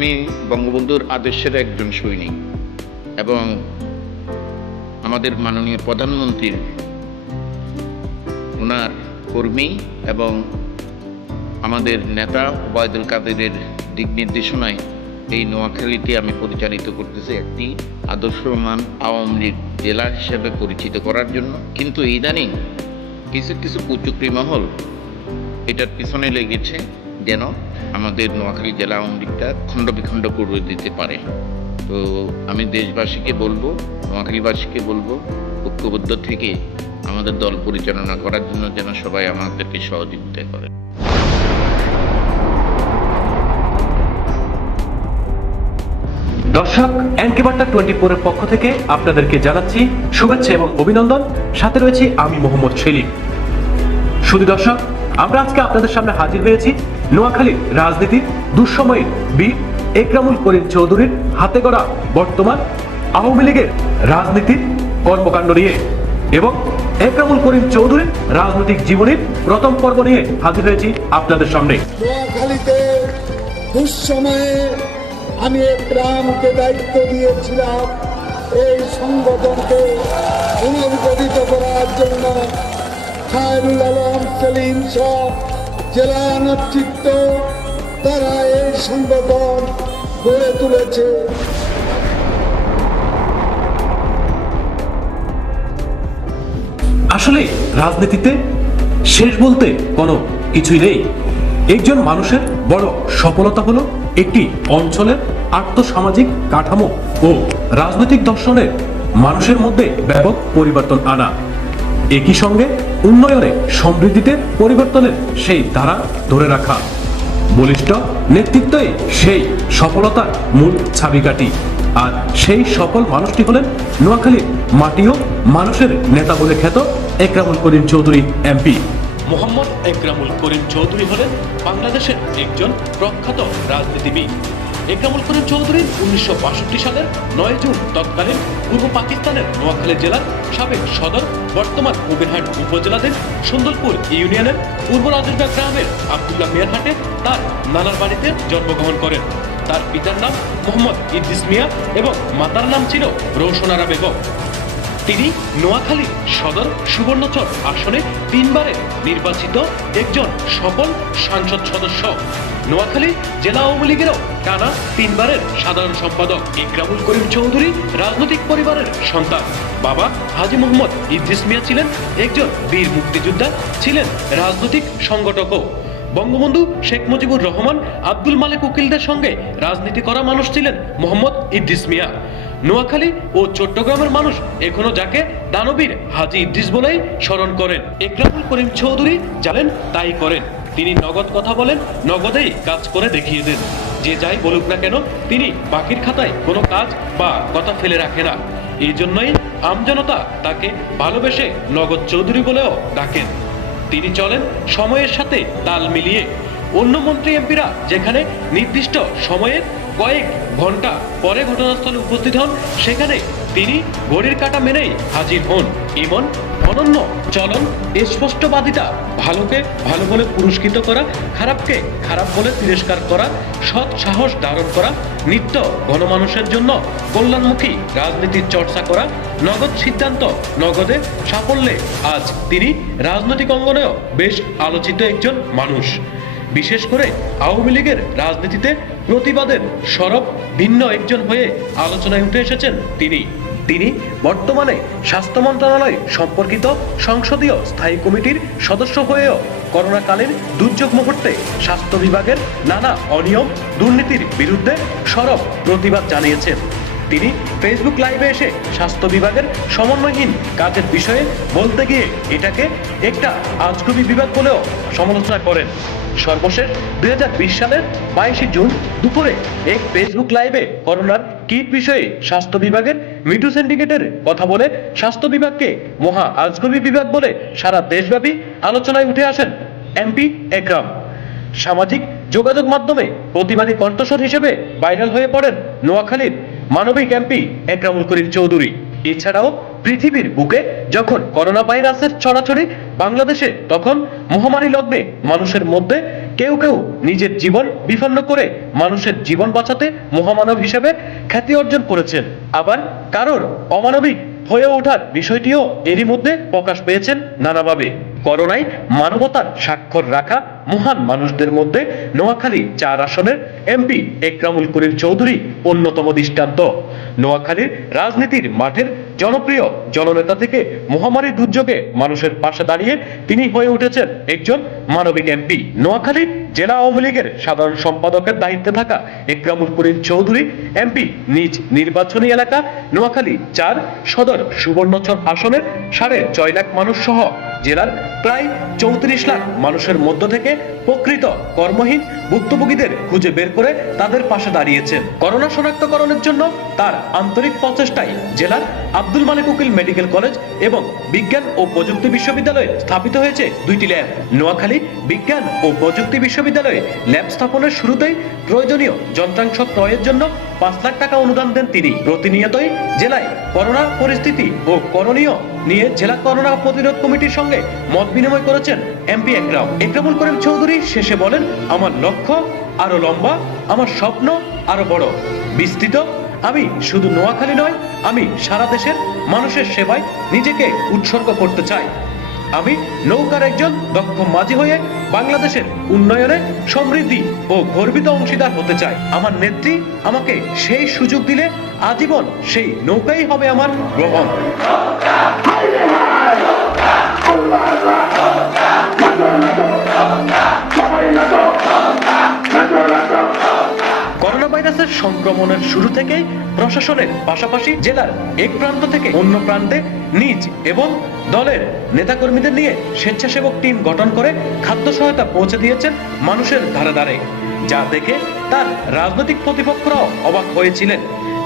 আমি বঙ্গবন্ধুর আদর্শের একজন সৈনিক এবং আমাদের মাননীয় প্রধানমন্ত্রীর ওনার কর্মী এবং আমাদের নেতা ওবায়দুল কাদেরের দিক নির্দেশনায় এই নোয়াখালীতে আমি পরিচালিত করতেছি একটি আদর্শমান আওয়ামী লীগ জেলা হিসেবে পরিচিত করার জন্য। কিন্তু ইদানিং কিছু কিছু কুচুকরি মহল এটার পিছনে লেগেছে। যেন আমাদের নোয়াখালী জেলা আওয়ামী লীগটা খণ্ড বিখণ্ড করে দিতে পারে। তো আমি দেশবাসীকে বলব, নোয়াখালীবাসীকে বলব, ঐক্যবদ্ধ থেকে আমাদের দল পরিচালনা করার জন্য যেন সবাই আমাদেরকে সহযোগিতা করে। দর্শক এনকে বার্তা টোয়েন্টি ফোরের পক্ষ থেকে আপনাদেরকে জানাচ্ছি শুভেচ্ছা এবং অভিনন্দন। সাথে রয়েছি আমি মোহাম্মদ সেলিম। শুধু দর্শক, আমরা আজকে আপনাদের সামনে হাজির হয়েছি নোয়াখালীর রাজনীতির দুঃসময়ের বীর একরামুল করিম চৌধুরীর হাতে গড়া বর্তমান আওয়ামী লীগের রাজনীতির কর্মকাণ্ড নিয়ে এবং একরামুল করিম চৌধুরীর রাজনৈতিক জীবনের প্রথম পর্ব নিয়ে হাজির হয়েছি আপনাদের সামনে। নোয়াখালীতে দুঃসময়ে আমি গ্রামকে দায়িত্ব দিয়েছিলাম। এই সংগঠনকে পুনর্গঠিত করার জন্য খায়রুল আলম সেলিম সহ জেলা নেতৃত্ব তারা এই সংগঠন গড়ে তুলেছে। আসলে রাজনীতিতে শেষ বলতে কোনো কিছুই নেই। একজন মানুষের বড় সফলতা হলো একটি অঞ্চলের আর্থসামাজিক কাঠামো ও রাজনৈতিক দর্শনের মানুষের মধ্যে ব্যাপক পরিবর্তন আনা। একই সঙ্গে উন্নয়নে সমৃদ্ধিতে পরিবর্তনের সেই ধারা ধরে রাখা। বলিষ্ঠ নেতৃত্বই সেই সফলতার মূল ছাবিকাঠি আর সেই সফল মানুষটি হলেন নোয়াখালীর মাটি ও মানুষের নেতা বলে খ্যাত একরামুল করিম চৌধুরী এমপি মোহাম্মদ একরামুল করিম চৌধুরী হলেন বাংলাদেশের একজন প্রখ্যাত রাজনীতিবিদ। একরামুল করিম চৌধুরী উনিশশো বাষট্টি সালের নয় জুন তৎকালীন পূর্ব পাকিস্তানের নোয়াখালী জেলার সাবেক সদর, বর্তমান কবিরহাট উপজেলাধীন সুন্দরপুর ইউনিয়নের পূর্ব রাজুরগা গ্রামের আবদুল্লাহ মিয়ারহাটে তার নানার বাড়িতে জন্মগ্রহণ করেন। তার পিতার নাম মোহাম্মদ ইদ্রিস মিয়া এবং মাতার নাম ছিল রৌশনারা বেগম। তিনি নোয়াখালী সদর সুবর্ণচর আসনে তিনবারের নির্বাচিত একজন সফল সাংসদ সদস্য। নোয়াখালী জেলা আওয়ামী লীগেরও টানা তিনবারের সাধারণ সম্পাদক ইকরামুল করিম চৌধুরী, রাজনৈতিক পরিবারের সন্তান। বাবা হাজি মোহাম্মদ ইদ্রিস মিয়া ছিলেন একজন বীর মুক্তিযোদ্ধা, ছিলেন রাজনৈতিক সংগঠকও। বঙ্গবন্ধু শেখ মুজিবুর রহমান, আব্দুল মালিক উকিলদের সঙ্গে রাজনীতি করা মানুষ ছিলেন মোহাম্মদ ইদ্রিস মিয়া। নোয়াখালী ও চট্টগ্রামের মানুষ এখনও যাকে দানবীর হাজি ইদ্রিস বলেই স্মরণ করেন। একরামুল করিম চৌধুরী জানেন, তাই করেন। তিনি নগদ কথা বলেন, নগদেই কাজ করে দেখিয়ে দেন। যে যাই বলুক না কেন, তিনি বাকির খাতায় কোনো কাজ বা কথা ফেলে রাখে না। এই জন্যই আমজনতা তাকে ভালোবেসে নগদ চৌধুরী বলেও ডাকেন। তিনি চলেন সময়ের সাথে তাল মিলিয়ে। অন্য মন্ত্রী এমপিরা যেখানে নির্দিষ্ট সময়ের কয়েক ঘণ্টা পরে ঘটনাস্থলে উপস্থিত হন, সেখানে তিনি ঘড়ির কাটা মেনেই হাজির হন। এমন অনন্য, চলন স্পষ্টবাদিতা ভালোকে ভালো বলে পুরস্কৃত করা, খারাপকে খারাপ বলে তিরস্কার করা, সৎ সাহস ধারণ করা, নিত্য গণমানুষের জন্য কল্যাণমুখী রাজনীতির চর্চা করা, নগদ সিদ্ধান্ত, নগদে সাফল্যে আজ তিনি রাজনৈতিক অঙ্গনেও বেশ আলোচিত একজন মানুষ। বিশেষ করে আওয়ামী লীগের রাজনীতিতে প্রতিবাদের সরব ভিন্ন একজন হয়ে আলোচনায় উঠে এসেছেন তিনি। তিনি বর্তমানে স্বাস্থ্য মন্ত্রণালয় সম্পর্কিত সংসদীয় স্থায়ী কমিটির সদস্য হয়েও করোনাকালীন দুর্যোগ মুহূর্তে স্বাস্থ্য বিভাগের নানা অনিয়ম, দুর্নীতির বিরুদ্ধে সরব প্রতিবাদ জানিয়েছেন। তিনি ফেসবুক লাইভে এসে স্বাস্থ্য বিভাগের সমন্বয়হীন কাজের বিষয়ে বলতে গিয়ে এটাকে একটা আজগুবি বিভাগ বলেও সমালোচনা করেন। সর্বশেষ দু হাজার বিশ সালের বাইশে জুন দুপুরে এক ফেসবুক লাইভে করোনার কিট বিষয়ে স্বাস্থ্য বিভাগের মিটু সিন্ডিকেটের কথা বলে স্বাস্থ্য বিভাগকে মহা আজগুবি বিভাগ বলে সারা দেশব্যাপী আলোচনায় উঠে আসেন এমপি একরাম। সামাজিক যোগাযোগ মাধ্যমে প্রতিবাদী কণ্ঠস্বর হিসেবে ভাইরাল হয়ে পড়েন নোয়াখালীর মানবিক এমপি একরামুল করিম চৌধুরী। এছাড়াও পৃথিবীর বুকে যখন করোনা ভাইরাসের ছড়াছড়ি বাংলাদেশে, তখন মহামারী লগ্নে মানুষের মধ্যে কেউ কেউ নিজের জীবন বিপন্ন করে মানুষের জীবন বাঁচাতে মহামানব হিসেবে খ্যাতি অর্জন করেছেন। আবার কারোর অমানবিক হয়ে ওঠার বিষয়টিও এরই মধ্যে প্রকাশ পেয়েছেন নানাভাবে। করোনায় মানবতার স্বাক্ষর রাখা মহান মানুষদের মধ্যে নোয়াখালী চার আসনের এমপি একরামুল করিম চৌধুরী অন্যতম দৃষ্টান্ত। নোয়াখালীর রাজনীতির মাঠের জনপ্রিয় জননেতা থেকে মহামারী দুর্যোগে মানুষের পাশে দাঁড়িয়ে তিনি হয়ে উঠেছেন একজন মানবিক এমপি। নোয়াখালী জেলা আওয়ামী লীগের সাধারণ সম্পাদকের দায়িত্বে থাকা একরামুল করিম চৌধুরী, এমপি নিজ নির্বাচনী এলাকা, নোয়াখালী চার সদর সুবর্ণচর আসনের সাড়ে ছয় লাখ মানুষ সহ জেলার প্রায় চৌত্রিশ লাখ মানুষের মধ্য থেকে প্রকৃত কর্মহীন ভুক্তভোগীদের খুঁজে বের করে তাদের পাশে দাঁড়িয়েছেন করোনা শনাক্তকরণের জন্য তার আন্তরিক প্রচেষ্টায় জেলার আব্দুল মালিক উকিল মেডিকেল কলেজ এবং বিজ্ঞান ও প্রযুক্তি বিশ্ববিদ্যালয়ে স্থাপিত হয়েছে দুইটি ল্যাব। নোয়াখালী বিজ্ঞান ও প্রযুক্তি বিশ্ববিদ্যালয়ে ল্যাব স্থাপনের শুরুতেই প্রয়োজনীয় যন্ত্রাংশ ক্রয়ের জন্য পাঁচ লাখ টাকা অনুদান দেন তিনি। প্রতিনিয়তই জেলায় করোনা পরিস্থিতি ও করণীয় নিয়ে জেলা করোনা প্রতিরোধ কমিটির সঙ্গে মত বিনিময় করেছেন এমপি একরাম। একরামুল করিম চৌধুরী শেষে বলেন, আমার লক্ষ্য আরও লম্বা, আমার স্বপ্ন আরও বড়। বিস্তৃত, আমি শুধু নোয়াখালী নয়, আমি সারা দেশের মানুষের সেবায় নিজেকে উৎসর্গ করতে চাই। আমি নৌকার একজন দক্ষ মাঝি হয়ে বাংলাদেশের উন্নয়নে সমৃদ্ধি ও গর্বিত অংশীদার হতে চাই। আমার নেত্রী আমাকে সেই সুযোগ দিলে আজীবন সেই নৌকাই হবে আমার গ্রহণ। ভাইরাসের সংক্রমণের শুরু থেকেই প্রশাসনের পাশাপাশি জেলার এক প্রান্ত থেকে অন্য প্রান্তে নিজ এবং দলের নেতাকর্মীদের নিয়ে স্বেচ্ছাসেবক টিম গঠন করে খাদ্য সহায়তা পৌঁছে দিয়েছেন মানুষের ধারে ধারে যা দেখে তার রাজনৈতিক প্রতিপক্ষরাও অবাক হয়েছিলেন।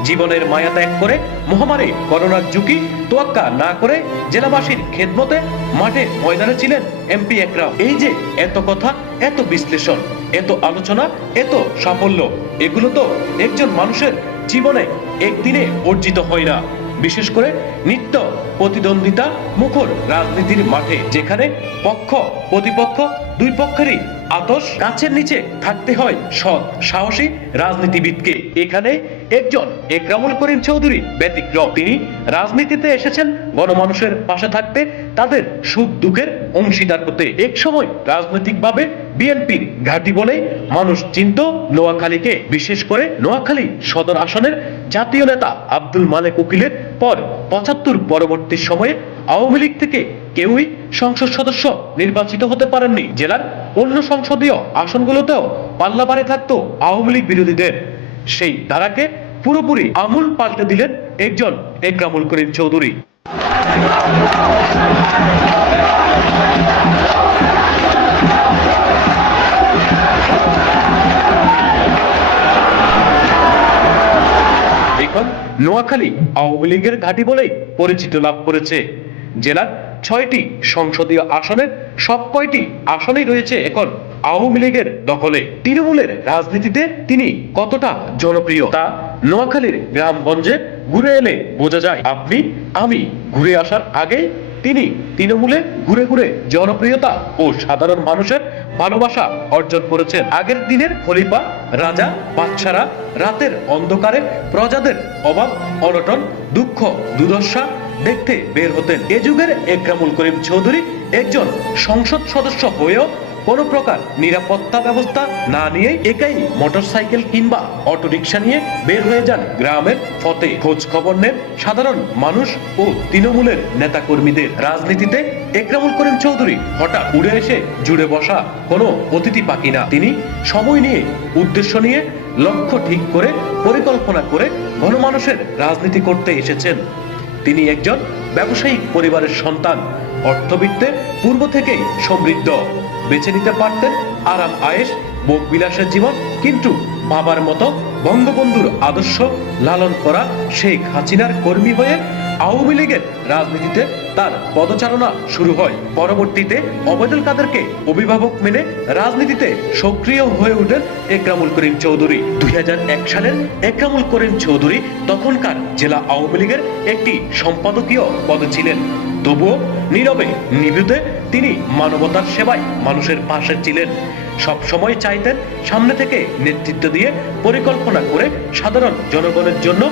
জীবনের মায়া ত্যাগ করে মহামারী, করোনার ঝুঁকি তোয়াক্কা না করে জেলাবাসীর খেদমতে মাঠে ময়দানে ছিলেন এমপি একরাম। এই যে এত কথা, এত বিশ্লেষণ, এত আলোচনা, এত সাফল্য, এগুলো তো একজন মানুষের জীবনে একদিনে অর্জিত হয় না। বিশেষ করে নিত্য প্রতিদ্বন্দ্বিতা মুখর রাজনীতির মাঠে, যেখানে পক্ষ, প্রতিপক্ষ, দুই পক্ষেরই আতস কাছের নিচে থাকতে হয় সৎ, সাহসী রাজনীতিবিদকে। এখানে একজন একরামুল করিম চৌধুরী ব্যতিক্রম। তিনি রাজনীতিতে এসেছেন গণমানুষের পাশে থাকতে, তাদের সুখ দুঃখের অংশীদার হতে। এক সময় রাজনৈতিকভাবে বিএনপির ঘাঁটি বলে মানুষ চিনত নোয়াখালীকে, বিশেষ করে নোয়াখালী সদর আসনের জাতীয় নেতা আব্দুল মালেক উকিলের পর পঁচাত্তর পরবর্তী সময়ে আওয়ামী লীগ থেকে কেউই সংসদ সদস্য নির্বাচিত হতে পারেননি। জেলার অন্য সংসদীয় আসনগুলোতেও পাল্লাবারে থাকতো আওয়ামী লীগ বিরোধীদের। সেই ধারাকে পুরোপুরি আমূল পাল্টে দিলেন একজন একরামুল করিম চৌধুরী। এখন নোয়াখালী আওয়ামী লীগের ঘাঁটি বলেই পরিচিত লাভ করেছে। জেলার ছয়টি সংসদীয় আসনের সব কয়টি আসনেই রয়েছে এখন আওয়ামী লীগের দখলে। তৃণমূলের রাজনীতিতে তিনি কতটা জনপ্রিয় তা নোয়াখালীর গ্রামগঞ্জে ঘুরে এলে বোঝা যায়। আপনি, আমি ঘুরে আসার আগে তিনি তৃণমূলে ঘুরে ঘুরে জনপ্রিয়তা ও সাধারণ মানুষের ভালোবাসা অর্জন করেছেন। আগের দিনের খলিফা, রাজা বাচ্চারা রাতের অন্ধকারে প্রজাদের অভাব, অনটন, দুঃখ, দুর্দশা দেখতে বের হতেন। এ যুগের একরামুল করিম চৌধুরী একজন সংসদ সদস্য হয়েও কোনো প্রকার নিরাপত্তা ব্যবস্থা না নিয়ে একাই মোটরসাইকেল কিংবা অটোরিকশা নিয়ে বের হয়ে যান গ্রামের ফতে খোঁজ খবর নেন সাধারণ মানুষ ও তৃণমূলের নেতাকর্মীদের। রাজনীতিতে একরামুল করিম চৌধুরী হঠাৎ উড়ে এসে জুড়ে বসা কোনো অতিথি পাখি না। তিনি সময় নিয়ে, উদ্দেশ্য নিয়ে, লক্ষ্য ঠিক করে, পরিকল্পনা করে গণমানুষের রাজনীতি করতে এসেছেন। তিনি একজন ব্যবসায়িক পরিবারের সন্তান, অর্থবিত্তে পূর্ব থেকেই সমৃদ্ধ। বেছে নিতে পারতেন। আরাম আয়েস ভোগ বিলাসের জীবন। কিন্তু বাবার মতো বঙ্গবন্ধুর আদর্শ লালন করা শেখ হাসিনার কর্মী হয়ে আওয়ামী লীগের রাজনীতিতে তার পদচারণা শুরু হয়। পরবর্তীতে অবেদুল কাদেরকে অভিভাবক মেনে রাজনীতিতে সক্রিয় হয়ে ওঠেন একরামুল করিম চৌধুরী। দুই সালের একরামুল করিম চৌধুরী তখনকার জেলা আওয়ামী লীগের একটি সম্পাদকীয় পদে ছিলেন। তবুও নীরবে নিভৃতে তিনি মানবতার সেবায় মানুষের পাশে ছিলেন। সব সময় চাইতেন সামনে থেকে নেতৃত্ব দিয়ে পরিকল্পনা করে সাধারণ জনগণের জন্য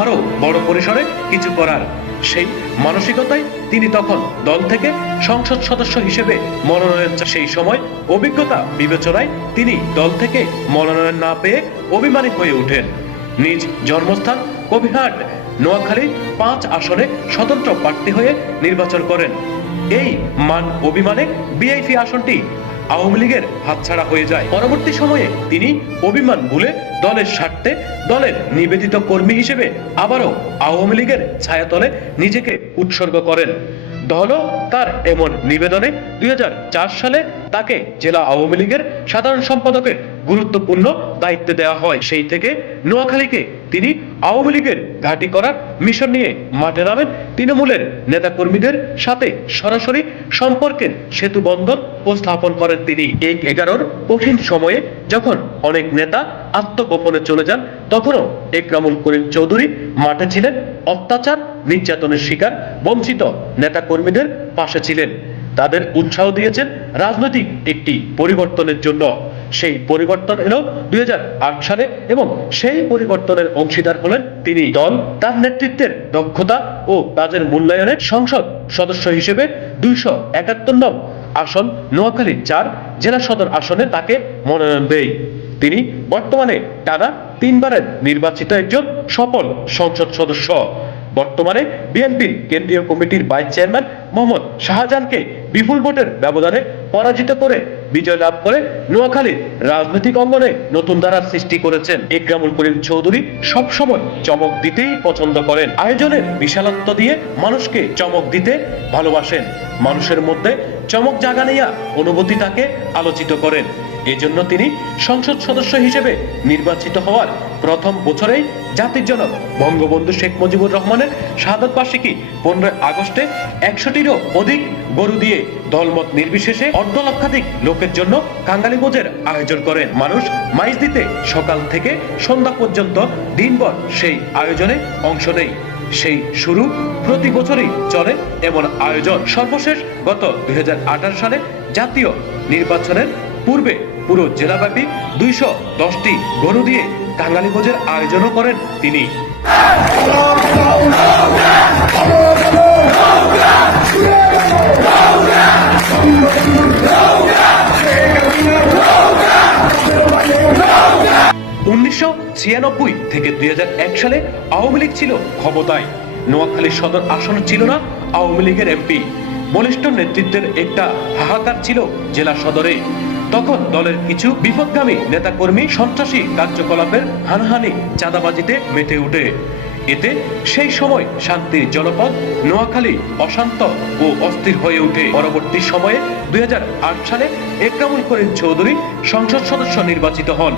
আরও বড় পরিসরে কিছু করার। সেই মানসিকতায় তিনি তখন দল থেকে সংসদ সদস্য হিসেবে মনোনয়ন সেই সময় অভিজ্ঞতা বিবেচনায় তিনি দল থেকে মনোনয়ন না পেয়ে অভিমানী হয়ে ওঠেন। নিজ জন্মস্থান কবিহাট, নোয়াখালী পাঁচ আসনে স্বতন্ত্র প্রার্থী হয়ে নির্বাচন করেন। এই মান অভিমানে বিআইপি আসনটি আওয়ামী লীগের হাতছাড়া হয়ে যায়। পরবর্তী সময়ে তিনি অভিমান ভুলে দলের স্বার্থে দলের নিবেদিত কর্মী হিসেবে আবারও আওয়ামী লীগের ছায়াতলে নিজেকে উৎসর্গ করেন। দলও তার এমন নিবেদনে দুই হাজার চার সালে তাকে জেলা আওয়ামী লীগের সাধারণ সম্পাদকের গুরুত্বপূর্ণ দায়িত্ব দেওয়া হয়। সেই থেকে নোয়াখালীকে তিনি আওয়ামী লীগের ঘাঁটি করার মিশন নিয়ে মাঠে নামেন। তৃণমূলের নেতাকর্মীদের সাথে সরাসরি সম্পর্কের সেতু বন্ধন উপস্থাপন করেন তিনি। এই এগারোর কঠিন সময়ে যখন অনেক নেতা আত্মগোপনে চলে যান, তখনও একরামুল করিম চৌধুরী মাঠে ছিলেন। অত্যাচার, নির্যাতনের শিকার বঞ্চিত নেতাকর্মীদের পাশে ছিলেন। তাদের উৎসাহ দিয়েছেন রাজনৈতিক একটি পরিবর্তনের জন্য। সেই পরিবর্তন এলো দুই হাজার আট সালে এবং সেই পরিবর্তনের অংশীদার হলেন তিনি। দল, তার নেতৃত্বের দক্ষতা ও কাজের মূল্যায়নে সংসদ সদস্য হিসেবে দুইশো একাত্তর নং আসন, নোয়াখালী চার জেলা সদর আসনে তাকে মনোনয়ন দেয় তিনি বর্তমানে টানা তিনবারের নির্বাচিত একজন সফল সংসদ সদস্য। বর্তমানে বিএনপির কেন্দ্রীয় কমিটির ভাইস চেয়ারম্যান মোহাম্মদ শাহজাহানকে বিপুল ভোটের ব্যবধানে পরাজিত করে বিজয় লাভ করে নোয়াখালীর রাজনৈতিক অঙ্গনে নতুন ধারার সৃষ্টি করেছেন একরামুল করিম চৌধুরী সবসময় চমক দিতেই পছন্দ করেন। আয়োজনের বিশালত্ব দিয়ে মানুষকে চমক দিতে ভালোবাসেন। মানুষের মধ্যে চমক জাগানিয়া অনুভূতি তাকে আলোচিত করেন। এজন্য তিনি সংসদ সদস্য হিসেবে নির্বাচিত হওয়ার প্রথম বছরেই জাতির জনক বঙ্গবন্ধু শেখ মুজিবুর রহমানের শাহাদত বার্ষিকী পনেরোই আগস্টে একশোটিরও অধিক গরু দিয়ে দলমত নির্বিশেষে অর্ধ লক্ষাধিক লোকের জন্য কাঙ্গালি ভোজের আয়োজন করেন। মানুষ মাইজ দিতে সকাল থেকে সন্ধ্যা পর্যন্ত দিনভর সেই আয়োজনে অংশ নেয় সেই শুরু প্রতি বছরই চলে এমন আয়োজন। সর্বশেষ গত দুই হাজার আঠারো সালে জাতীয় নির্বাচনের পূর্বে পুরো জেলাব্যাপী দুইশো দশটি গরু দিয়ে কাঙ্গালি ভোজের আয়োজনও করেন তিনি। উনিশশো ছিয়ানব্বই থেকে দুই হাজার এক সালে আওয়ামী লীগ ছিল ক্ষমতায়। নোয়াখালী সদর আসন ছিল না আওয়ামী লীগের এমপি। বলিষ্ঠ নেতৃত্বের একটা হাহাকার ছিল জেলা সদরে। তখন দলের কিছু বিপদগামী নেতাকর্মী সন্ত্রাসী কার্যকলাপের হানহানি চাঁদাবাজিতে মেতে ওঠে। এতে সেই সময় শান্তির জনপদ নোয়াখালী অশান্ত ও অস্থির হয়ে ওঠে। পরবর্তী সময়ে দুই হাজার আট সালে একরামুল করিম চৌধুরী সংসদ সদস্য নির্বাচিত হন।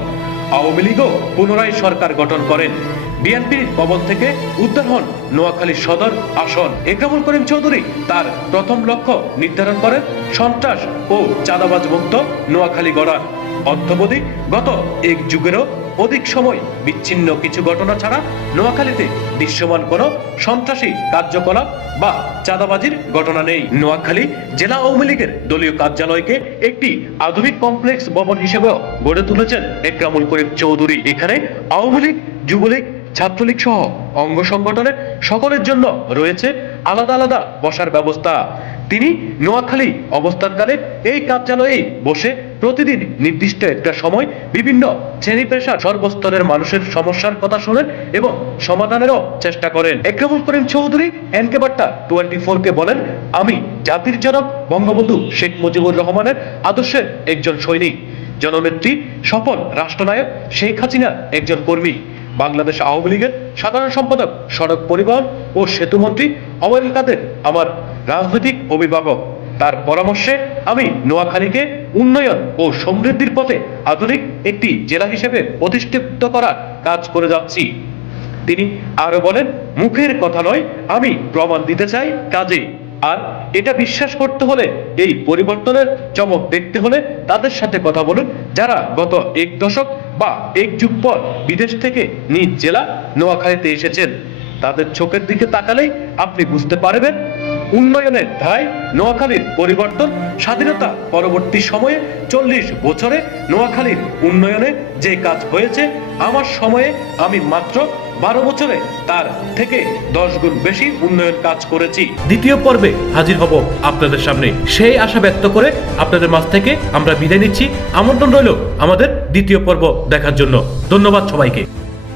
আওয়ামী লীগও পুনরায় সরকার গঠন করেন। বিএনপির কবল থেকে উদ্ধার হন নোয়াখালী সদর আসন। একরামুল করিম চৌধুরী তার প্রথম লক্ষ্য নির্ধারণ করেন সন্ত্রাস ও চাঁদাবাজ মুক্ত নোয়াখালী গড়ার। অদ্যবধি গত এক যুগেরও অধিক সময় বিচ্ছিন্ন কিছু ঘটনা ছাড়া নোয়াখালীতে দৃশ্যমান কোনো সন্ত্রাসী কার্যকলাপ বা চাঁদাবাজির ঘটনা নেই। নোয়াখালী জেলা আওয়ামী লীগের দলীয় কার্যালয়কে একটি আধুনিক কমপ্লেক্স ভবন হিসেবেও গড়ে তুলেছেন একরামুল করিম চৌধুরী। এখানে আওয়ামী লীগ, যুবলীগ ছাত্রলীগ সহ অঙ্গ সংগঠনের সকলের জন্য রয়েছে আলাদা আলাদা বসার ব্যবস্থা। তিনি নোয়াখালী অবস্থানকালে এই কার্যালয়ে বসে প্রতিদিন নির্দিষ্ট একটা সময় বিভিন্ন শ্রেণি পেশার সর্বস্তরের মানুষের সমস্যার কথা শোনেন এবং সমাধানেরও চেষ্টা করেন। একরামুল করিম চৌধুরী, এনকে বার্তা টোয়েন্টি কে বলেন, আমি জাতির জনক বঙ্গবন্ধু শেখ মুজিবুর রহমানের আদর্শের একজন সৈনিক। জননেত্রী, সফল রাষ্ট্রনায়ক শেখ হাসিনা একজন কর্মী। বাংলাদেশ আওয়ামী লীগের সাধারণ সম্পাদক, সড়ক পরিবহন ও সেতু মন্ত্রী অমর কাদের, আমার রাজনৈতিক অভিভাবক। তার পরামর্শে আমি নোয়াখালীকে উন্নয়ন ও সমৃদ্ধির পথে আধুনিক একটি জেলা হিসেবে প্রতিষ্ঠিত করার কাজ করে যাচ্ছি। তিনি আরও বলেন, মুখের কথা নয়, আমি প্রমাণ দিতে চাই কাজে। আর এটা বিশ্বাস করতে হলে এই পরিবর্তনের চমক দেখতে হলে তাদের সাথে কথা বলুন। যারা গত এক দশক বা এক যুগ পর বিদেশ থেকে নিজ জেলা নোয়াখালীতে এসেছেন, তাদের চোখের দিকে তাকালেই আপনি বুঝতে পারবেন, উন্নয়নের ধায় নোয়াখালীর পরিবর্তন, স্বাধীনতা পরবর্তী সময়ে চল্লিশ বছরে নোয়াখালীর উন্নয়নে যে কাজ হয়েছে, আমার সময়ে আমি মাত্র বারো বছরে তার থেকে দশ গুণ বেশি উন্নয়ন কাজ করেছি। দ্বিতীয় পর্বে হাজির হব আপনাদের সামনে। সেই আশা ব্যক্ত করে আপনাদের মাঝ থেকে আমরা বিদায় নিচ্ছি। আমন্ত্রণ রইল আমাদের দ্বিতীয় পর্ব দেখার জন্য। ধন্যবাদ সবাইকে।